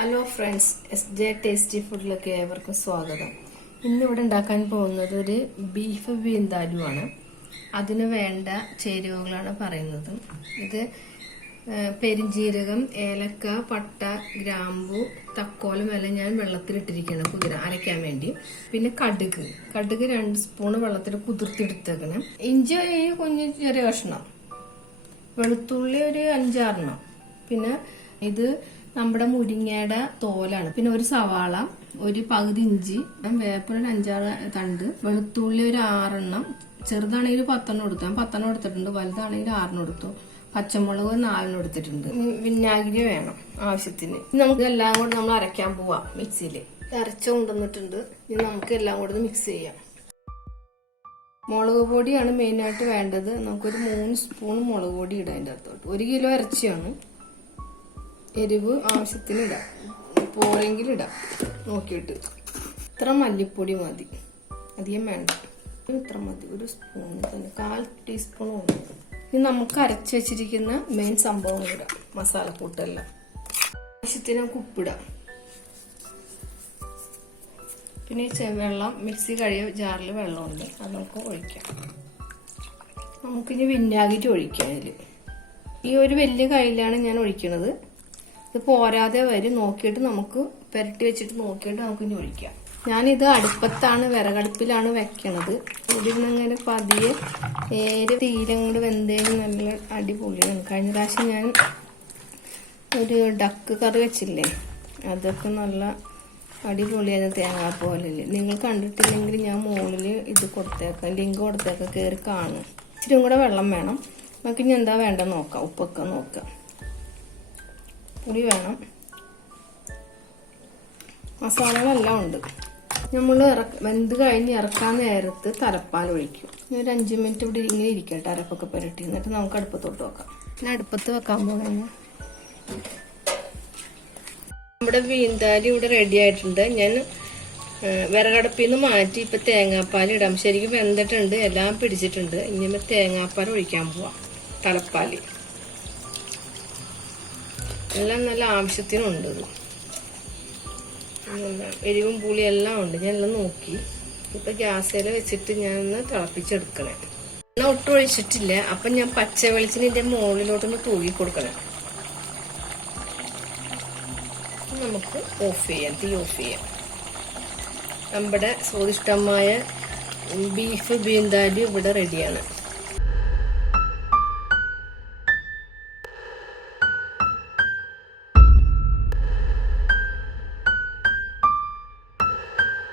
Hello friends, SJ tasty ഫുഡിലേക്ക് ഏവർക്കും സ്വാഗതം. ഇന്നിവിടെ ഉണ്ടാക്കാൻ പോകുന്നത് ഒരു ബീഫ് വിന്താലു ആണ്. അതിന് വേണ്ട ചേരുവകളാണ് പറയുന്നത്. ഇത് പെരിഞ്ജീരകം, ഏലക്ക, പട്ട, ഗ്രാമ്പു, തക്കോലം എല്ലാം ഞാൻ വെള്ളത്തിലിട്ടിരിക്കണം അരയ്ക്കാൻ വേണ്ടി. പിന്നെ കടുക് 2 സ്പൂൺ വെള്ളത്തിൽ കുതിർത്തിയെടുത്തേക്കണം. ഇഞ്ചി കുഞ്ഞു ചെറിയ കഷ്ണം, വെളുത്തുള്ളി ഒരു 5-6 പിന്നെ ഇത് നമ്മുടെ മുരിങ്ങയുടെ തോലാണ്. പിന്നെ ഒരു സവാള, ഒരു പകുതി ഇഞ്ചി, വേപ്പില ഒരു 5-6 തണ്ട്, വെളുത്തുള്ളി ഒരു 6 ചെറുതാണെങ്കിൽ 10 എടുത്തു. ഞാൻ 10 എടുത്തിട്ടുണ്ട്. വലുതാണെങ്കിൽ 6 എടുത്തു. പച്ചമുളക് 4 എടുത്തിട്ടുണ്ട്. വിനാഗിരി വേണം ആവശ്യത്തിന്. നമുക്ക് എല്ലാം കൂടെ നമ്മൾ അരയ്ക്കാൻ പോവാം. മിക്സിയിൽ അരച്ചു കൊണ്ടുവന്നിട്ടുണ്ട്. ഇനി നമുക്ക് എല്ലാം കൂടെ മിക്സ് ചെയ്യാം. മുളക് പൊടിയാണ് മെയിനായിട്ട് വേണ്ടത്. നമുക്കൊരു 3 സ്പൂൺ മുളക് പൊടി ഇടാം അതിൻ്റെ അകത്തോട്ട്. 1 കിലോ ഇറച്ചിയാണ്. എരിവ് ആവശ്യത്തിന് ഇടാം, പോരെങ്കിൽ ഇടാം നോക്കിയിട്ട്. ഇത്ര മല്ലിപ്പൊടി മതി, അധികം വേണ്ട. ഇത്ര മതി, 1 സ്പൂൺ തന്നെ, 1/4 ടീസ്പൂൺ മതി. ഇനി നമുക്ക് അരച്ച് വെച്ചിരിക്കുന്ന മെയിൻ സംഭവം ഇടാം, മസാലക്കൂട്ടെല്ലാം. ആവശ്യത്തിന് നമുക്ക് ഉപ്പിടാം. പിന്നെ വെള്ളം, മിക്സി കഴിയ ജാറിൽ വെള്ളമുണ്ട്, അത് നമുക്ക് ഒഴിക്കാം. നമുക്കിനി വിനാഗിരി ഒഴിക്കാം. ഇതിൽ ഈ ഒരു വലിയ കയ്യിലാണ് ഞാൻ ഒഴിക്കുന്നത്. ഇത് പോരാതെ വരും നോക്കിയിട്ട് നമുക്ക് പുരട്ടി വെച്ചിട്ട് നോക്കിയിട്ട് നമുക്ക് ഇനി ഒഴിക്കാം. ഞാനിത് അടുപ്പത്താണ്, വിറകടുപ്പിലാണ് വെക്കണത്. ഇതിങ്ങനെ പതിയെ തീരങ്ങോട്ട് വെന്തേലും നല്ല അടിപൊളിയാണ്. കഴിഞ്ഞ പ്രാവശ്യം ഞാൻ ഒരു ഡക്ക് കറി വെച്ചില്ലേ, അതൊക്കെ നല്ല അടിപൊളിയായിരുന്നു. തേങ്ങാപ്പാലില് നിങ്ങൾ കണ്ടിട്ടില്ലെങ്കിൽ ഞാൻ മുകളിൽ ഇത് കൊടുത്തേക്കാം, ലിങ്ക് കൊടുത്തേക്കാം, കയറി കാണും. ഇച്ചിരി കൂടെ വെള്ളം വേണം. നമുക്ക് ഇനി എന്താ വേണ്ട നോക്കാം. ഉപ്പൊക്കെ നോക്കാം. പുളി വേണം. മസാലകളെല്ലാം ഉണ്ട്. നമ്മൾ വെന്ത് കഴിഞ്ഞ് ഇറക്കാൻ നേരത്ത് തലപ്പാൽ ഒഴിക്കും. ഒരു 5 മിനിറ്റ് ഇവിടെ ഇങ്ങനെ ഇരിക്കട്ടെ, അരപ്പൊക്കെ പുരട്ടി. എന്നിട്ട് നമുക്ക് അടുപ്പത്തോട്ട് വെക്കാം. പിന്നെ അടുപ്പത്ത് വെക്കാൻ പോകുന്നത് നമ്മുടെ വിന്താലി ഇവിടെ റെഡി ആയിട്ടുണ്ട്. ഞാൻ വിറകടുപ്പിൽ നിന്ന് മാറ്റി ഇപ്പം തേങ്ങാപ്പാൽ ഇടാം. ശരിക്കും വെന്തിട്ടുണ്ട്, എല്ലാം പിടിച്ചിട്ടുണ്ട്. ഇനി തേങ്ങാപ്പാൽ ഒഴിക്കാൻ പോവാം. തലപ്പാൽ എല്ലാം നല്ല ആവശ്യത്തിനുണ്ട്. എരിവും പുളി എല്ലാം ഉണ്ട്. ഞാൻ എല്ലാം നോക്കി. ഇപ്പൊ ഗ്യാസിൽ വെച്ചിട്ട് ഞാനൊന്ന് തിളപ്പിച്ചെടുക്കണേ. എണ്ണ ഒട്ടും ഒഴിച്ചിട്ടില്ല. അപ്പൊ ഞാൻ പച്ച വെളിച്ചെണ്ണ മുകളിലോട്ടൊന്ന് തൂകി കൊടുക്കണം. നമുക്ക് ഓഫ് ചെയ്യാം, തീ ഓഫ് ചെയ്യാം. നമ്മുടെ സ്വാദിഷ്ടമായ ബീഫ് വിന്താലു ഇവിടെ റെഡിയാണ്.